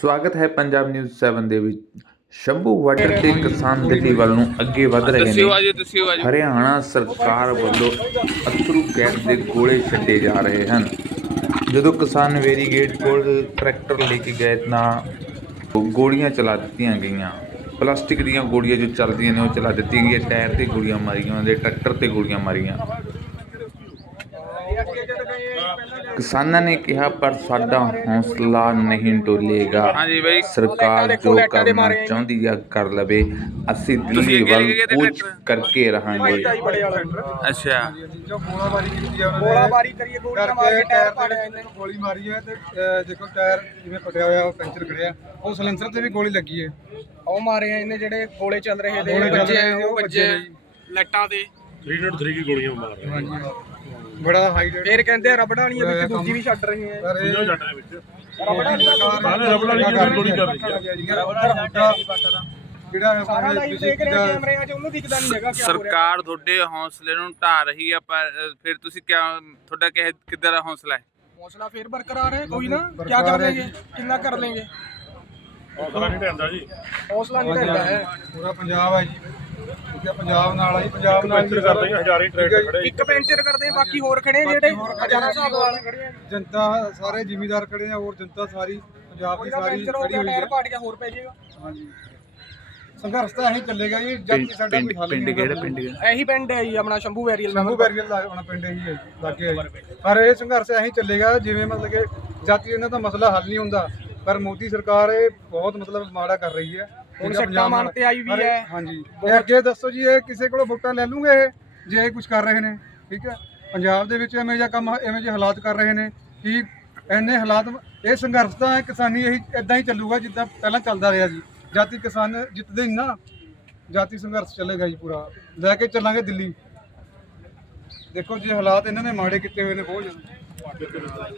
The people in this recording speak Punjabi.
ਸਵਾਗਤ ਹੈ ਪੰਜਾਬ ਨਿਊਜ਼ 7 ਦੇ ਵਿੱਚ। ਸ਼ੰਭੂ ਵਾਟਰ ਤੇ ਕਿਸਾਨ ਦਿੱਲੀ ਵੱਲ ਨੂੰ ਅੱਗੇ ਵਧ ਰਹੇ ਨੇ। ਹਰਿਆਣਾ ਸਰਕਾਰ ਵੱਲੋਂ ਅਥਰੂ ਗੈਸ ਦੇ ਗੋਲੇ ਛੱਡੇ ਜਾ ਰਹੇ ਹਨ। ਜਦੋਂ ਕਿਸਾਨ ਵੇਰੀਗੇਟ ਕੋਲ ਟਰੈਕਟਰ ਲੈ ਕੇ ਗਏ ਤਾਂ ਗੋਲੀਆਂ ਚਲਾ ਦਿੱਤੀਆਂ ਗਈਆਂ। ਪਲਾਸਟਿਕ ਦੀਆਂ ਗੋਲੀਆਂ ਜੋ ਚੱਲਦੀਆਂ ਨੇ ਉਹ ਚਲਾ ਦਿੱਤੀਆਂ ਗਈਆਂ। ਟਾਇਰ ਤੇ ਗੋਲੀਆਂ ਮਾਰੀਆਂ ਉਹਦੇ ਟਰੈਕਟਰ ਤੇ ਗੋਲੀਆਂ ਮਾਰੀਆਂ। ਕਿਸਾਨਾਂ ਨੇ ਕਿਹਾ ਪਰ ਸਾਡਾ ਹੌਸਲਾ ਨਹੀਂ ਡੋਲੇਗਾ। ਹਾਂਜੀ ਬਾਈ। ਸਰਕਾਰ ਜੋ ਕਰਨਾ ਚਾਹੁੰਦੀ ਆ ਕਰ ਲਵੇ। ਅਸੀਂ ਦਿੱਲੀ ਵੱਲ ਕੁਝ? ਕਰਕੇ ਰਹਾਂਗੇ। ਅੱਛਾ। ਜੋ ਗੋਲਾਬਾਰੀ ਕੀਤੀ ਆ ਉਹਨਾਂ ਨੇ। ਗੋਲਾਬਾਰੀ ਕਰੀਏ ਗੋਲੀਆਂ ਮਾਰ ਕੇ ਟਾਇਰ ਪਾੜਿਆ ਇਹਨਾਂ ਨੂੰ। ਗੋਲੀ ਮਾਰੀ ਹੈ ਤੇ ਦੇਖੋ ਟਾਇਰ ਜਿਵੇਂ ਫਟਿਆ ਹੋਇਆ ਉਹ ਪੈਂਚਰ ਖੜਿਆ ਉਹ ਸਲੈਂਸਰ ਤੇ ਵੀ ਗੋਲੀ ਲੱਗੀ ਹੈ ਉਹ ਮਾਰੇ ਆ ਇਹਨੇ ਜਿਹੜੇ ਗੋਲੇ ਚੱਲ ਰਹੇ ਦੇ ਗੋਲੇ ਚੱਲ ਬੱਚੇ ਰਹੇ ਆ, ਨੇ, ਉਹ ਉਹ ਬੱਚੇ ਬੱਚੇ ਨੇ ਲੱਟਾਂ ਤੇ। 303 ਕੀ ਗੋਲੀਆਂ ਮਾਰ ਰਹੇ ਹਾਂਜੀ। ਬੜਾ ਹਾਈ ਰੇਟ ਫੇਰ ਕਹਿੰਦੇ ਆ ਰਬੜਾਂ ਵਾਲੀਆਂ ਵਿੱਚ ਦੂਜੀ ਵੀ ਛੱਡ ਰਹੇ ਆ। ਪਰ ਇਹ ਨੇ ਜੱਟ ਦੇ ਵਿੱਚ। ਰਬੜਾਂ ਵਾਲੀਆਂ ਹਾਂ ਰਬੜ ਵਾਲੀ ਗੋਲੀ ਕਰ ਰਹੀ ਹੈ ਜਿਹੜਾ ਸਾਰਾ ਲਾਈਵ ਦੇਖ ਰਹੇ ਕੈਮਰਿਆਂ 'ਚ ਉਹਨੂੰ ਦਿਖਦਾ ਨਹੀਂ ਹੈਗਾ ਕੀ ਹੋ ਰਿਹਾ। ਸਰਕਾਰ ਤੁਹਾਡੇ ਹੌਸਲੇ ਨੂੰ ਢਾ ਰਹੀ ਆ ਪਰ ਫਿਰ ਤੁਸੀਂ ਕਿਆ ਤੁਹਾਡਾ ਕਿਹ ਕਿੱਦਾਂ ਦਾ ਹੌਸਲਾ ਹੈ? ਹੌਸਲਾ ਫੇਰ ਬਰਕਰਾਰ ਹੈ ਕੋਈ ਨਾ? ਕੀ ਬਰਕਰਾਰ ਕਰ ਲੈਂਗੇ ਕਿੰਨਾ ਕਰ ਲੈਂਗੇ ਹੌਸਲਾ ਨਹੀਂ ਢਹਿੰਦਾ ਜੀ। ਹੌਸਲਾ ਨਹੀਂ ਢਲਦਾ ਹੈ। ਪੂਰਾ ਪੰਜਾਬ ਹੈ ਜੀ। ਠੀਕ ਹੈ ਪੰਜਾਬ ਨਾਲ ਜੀ ਪੰਜਾਬ ਨਾਲ ਪੈਂਚਰ ਕਰਦੇ ਆ ਹਜ਼ਾਰੇ ਟਰੈਕਟਰ ਖੜੇ ਇੱਕ ਪੈਂਚਰ ਕਰਦੇ ਆ, ਬਾਕੀ ਹੋਰ ਖੜੇ ਆ ਜਿਹੜੇ ਹਜ਼ਾਰਾਂ ਹਿਸਾਬ ਨਾਲ ਖੜੇ ਆ ਜਨਤਾ ਸਾਰੇ ਜ਼ਿਮੀਦਾਰ ਖੜੇ ਆ ਹੋਰ ਜਨਤਾ ਸਾਰੀ ਪੰਜਾਬ ਦੀ ਸਾਰੀ ਹੋ ਖੜੀ ਹੋਈ ਹੈ। ਪਾਟ ਗਿਆ ਹੋਰ ਪੈ ਜਾਏਗਾ। ਹਾਂਜੀ। ਸੰਘਰਸ਼ ਤਾਂ ਇਹੀ ਚੱਲੇਗਾ ਜੀ ਜਦ ਪਿੰਡ ਕਿ ਸਾਡਾ ਪਿੰਡ ਕੋਈ ਹੱਲ ਪਿੰਡ ਕਿਹੜਾ। ਪਿੰਡ ਇਹੀ ਪਿੰਡ ਹੈ ਜੀ ਆਪਣਾ ਸ਼ੰਭੂ ਵੈਰੀਅਲ ਸ਼ੰਭੂ ਬੈਰੀਅਰ ਲਾ ਆਪਣਾ ਪਿੰਡ ਇਹੀ ਹੈ ਜੀ, ਲਾਗੇ ਹੈ। ਪਰ ਇਹ ਸੰਘਰਸ਼ ਇਹੀ ਚੱਲੇਗਾ ਜਿਵੇਂ ਮਤਲਬ ਕਿ ਜਾਤੀ ਇਹਨਾਂ ਦਾ ਮਸਲਾ ਹੱਲ ਨਹੀਂ ਹੁੰਦਾ ਪਰ ਮੋਦੀ ਸਰਕਾਰ ਇਹ ਬਹੁਤ ਮਤਲਬ ਮਾੜਾ ਕਰ ਰਹੀ ਹੈ। ਹੁਣ ਸੱਟਾਂ ਮਨ। ਤੇ ਆਈ ਵੀ ਹੈ। ਹਾਂਜੀ। ਇਹ ਅੱਗੇ ਦੱਸੋ ਜੀ ਇਹ ਕਿਸੇ ਕੋਲੋਂ ਵੋਟਾਂ ਲੈ ਲੂਗੇ ਇਹ? ਜੇ ਇਹ ਕੁਝ ਕਰ ਰਹੇ ਨੇ ਠੀਕ ਹੈ ਪੰਜਾਬ ਦੇ ਵਿੱਚ ਐਵੇਂ ਜਿਹਾ ਕੰਮ ਐਵੇਂ ਜਿਹੇ ਹਾਲਾਤ ਕਰ ਰਹੇ ਨੇ ਕਿ ਐਨੇ ਹਾਲਾਤ ਇਹ ਸੰਘਰਸ਼ ਤਾਂ ਕਿਸਾਨੀ ਇਹੀ ਇਦਾਂ ਹੀ ਚੱਲੂਗਾ ਜਿੱਦਾਂ ਪਹਿਲਾਂ ਚੱਲਦਾ ਰਿਹਾ ਜੀ ਜਾਤੀ ਕਿਸਾਨ ਜਿੱਤਦੇ ਹੀ ਨਾ ਜਾਤੀ ਸੰਘਰਸ਼ ਚੱਲੇਗਾ ਜੀ ਪੂਰਾ। ਲੈ ਕੇ ਚੱਲਾਂਗੇ ਦਿੱਲੀ। ਦੇਖੋ ਜੀ ਹਾਲਾਤ ਇਹਨਾਂ ਨੇ ਮਾੜੇ ਕੀਤੇ ਹੋਏ ਨੇ ਬਹੁਤ ਜ਼ਿਆਦਾ।